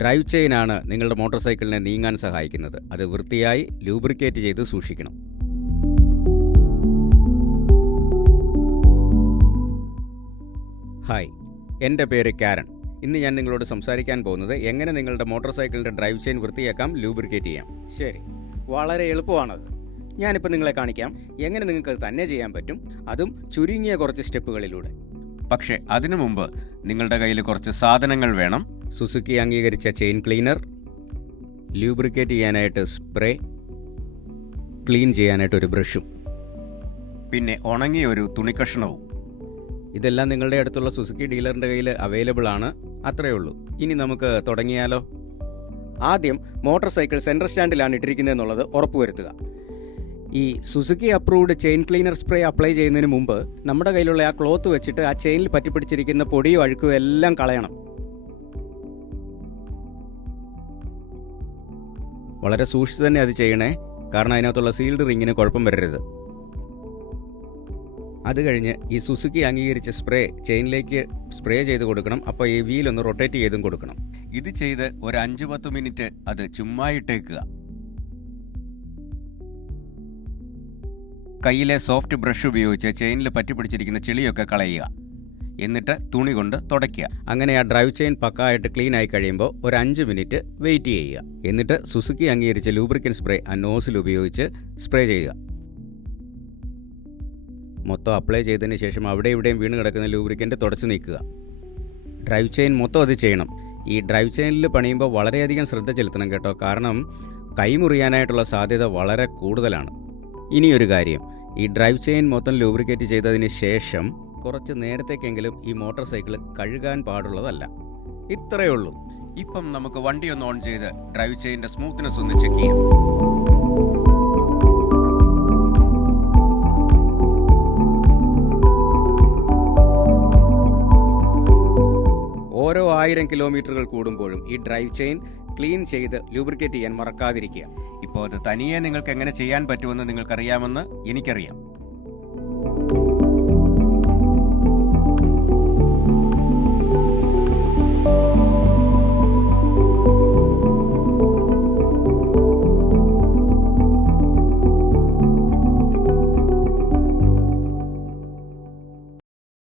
Drive ചെയിനാണ് നിങ്ങളുടെ motor സൈക്കിളിനെ നീങ്ങാൻ സഹായിക്കുന്നത്. അത് വൃത്തിയായി ലൂബ്രിക്കേറ്റ് ചെയ്ത് സൂക്ഷിക്കണം. ഹായ്, എൻ്റെ പേര് കാരൺ. ഇന്ന് ഞാൻ നിങ്ങളോട് സംസാരിക്കാൻ പോകുന്നത് എങ്ങനെ നിങ്ങളുടെ മോട്ടോർ സൈക്കിളിൻ്റെ ഡ്രൈവ് ചെയിൻ വൃത്തിയാക്കാം, ലൂബ്രിക്കേറ്റ് ചെയ്യാം. ശരി, വളരെ എളുപ്പമാണത്. ഞാനിപ്പോൾ നിങ്ങളെ കാണിക്കാം എങ്ങനെ നിങ്ങൾക്ക് തന്നെ ചെയ്യാൻ പറ്റും, അതും ചുരുങ്ങിയ കുറച്ച് സ്റ്റെപ്പുകളിലൂടെ. പക്ഷേ അതിനു മുമ്പ് നിങ്ങളുടെ കയ്യിൽ കുറച്ച് സാധനങ്ങൾ വേണം. സുസുക്കി അംഗീകരിച്ച ചെയിൻ ക്ലീനർ, ലൂബ്രിക്കേറ്റ് ചെയ്യാനായിട്ട് സ്പ്രേ, ക്ലീൻ ചെയ്യാനായിട്ട് ഒരു ബ്രഷും, പിന്നെ ഉണങ്ങിയ ഒരു തുണിക്കഷ്ണവും. ഇതെല്ലാം നിങ്ങളുടെ അടുത്തുള്ള സുസുക്കി ഡീലറിൻ്റെ കയ്യിൽ അവൈലബിൾ ആണ്. അത്രയേ ഉള്ളൂ. ഇനി നമുക്ക് തുടങ്ങിയാലോ? ആദ്യം മോട്ടോർ സൈക്കിൾ സെൻട്രൽ സ്റ്റാൻഡിലാണ് ഇട്ടിരിക്കുന്നതെന്നുള്ളത് ഉറപ്പുവരുത്തുക. ഈ Suzuki approved chain cleaner spray apply ചെയ്യുന്നതിന് മുമ്പ് നമ്മുടെ കയ്യിലുള്ള ആ ക്ലോത്ത് വെച്ചിട്ട് ആ ചെയിനിൽ പറ്റിപ്പിടിച്ചിരിക്കുന്ന പൊടിയും അഴുക്കും എല്ലാം കളയണം. വളരെ സൂക്ഷിച്ച് തന്നെ അത് ചെയ്യണേ, കാരണം അതിനകത്തുള്ള സീൽഡ് റിങ്ങിന് കുഴപ്പം വരരുത്. അത് കഴിഞ്ഞ് ഈ സുസുക്കി അംഗീകരിച്ച സ്പ്രേ ചെയിനിലേക്ക് സ്പ്രേ ചെയ്ത് കൊടുക്കണം. അപ്പോൾ ഈ വീലൊന്ന് റൊട്ടേറ്റ് ചെയ്തും കൊടുക്കണം. ഇത് ചെയ്ത് ഒരു 5-10 മിനിറ്റ് അത് ചുമ്മാ ഇട്ടേക്കുക. കയ്യിലെ സോഫ്റ്റ് ബ്രഷ് ഉപയോഗിച്ച് ചെയിനിൽ പറ്റിപ്പിടിച്ചിരിക്കുന്ന ചെളിയൊക്കെ കളയുക. എന്നിട്ട് തുണി കൊണ്ട് തുടയ്ക്കുക. അങ്ങനെ ആ ഡ്രൈവ് ചെയിൻ പക്കായിട്ട് ക്ലീൻ ആയി കഴിയുമ്പോൾ ഒരു 5 മിനിറ്റ് വെയിറ്റ് ചെയ്യുക. എന്നിട്ട് സുസുക്കി അംഗീകരിച്ച ലൂബ്രിക്കൻ സ്പ്രേ ആ നോസിൽ ഉപയോഗിച്ച് സ്പ്രേ ചെയ്യുക. മൊത്തം അപ്ലൈ ചെയ്തതിന് ശേഷം അവിടെ ഇവിടെയും വീണ് കിടക്കുന്ന ലൂബ്രിക്കൻ്റ് തുടച്ച് നീക്കുക. ഡ്രൈവ് ചെയിൻ മൊത്തം അത് ചെയ്യണം. ഈ ഡ്രൈവ് ചെയിനിൽ പണിയുമ്പോൾ വളരെയധികം ശ്രദ്ധ ചെലുത്തണം കേട്ടോ, കാരണം കൈ മുറിയാനായിട്ടുള്ള സാധ്യത വളരെ കൂടുതലാണ്. ഇനിയൊരു കാര്യം, ഈ ഡ്രൈവ് ചെയിൻ മൊത്തം ലൂബ്രിക്കേറ്റ് ചെയ്തതിന് ശേഷം കുറച്ച് നേരത്തേക്കെങ്കിലും ഈ മോട്ടോർ സൈക്കിൾ കഴുകാൻ പാടുള്ളതല്ല. ഇത്രയേ ഉള്ളൂ. ഇപ്പം നമുക്ക് വണ്ടി ഒന്ന് ഓൺ ചെയ്ത് ഡ്രൈവ് ചെയിൻ്റെ സ്മൂത്ത്നെസ് ഒന്ന് ചെക്ക് ചെയ്യാം. ഓരോ 1000 കിലോമീറ്ററുകൾ കൂടുമ്പോഴും ഈ ഡ്രൈവ് ചെയിൻ ക്ലീൻ ചെയ്ത് ലൂബ്രിക്കേറ്റ് ചെയ്യാൻ മറക്കാതിരിക്കുക. ഇപ്പോൾ അത് തനിയെ നിങ്ങൾക്ക് എങ്ങനെ ചെയ്യാൻ പറ്റുമെന്ന് നിങ്ങൾക്കറിയാമെന്ന് എനിക്കറിയാം.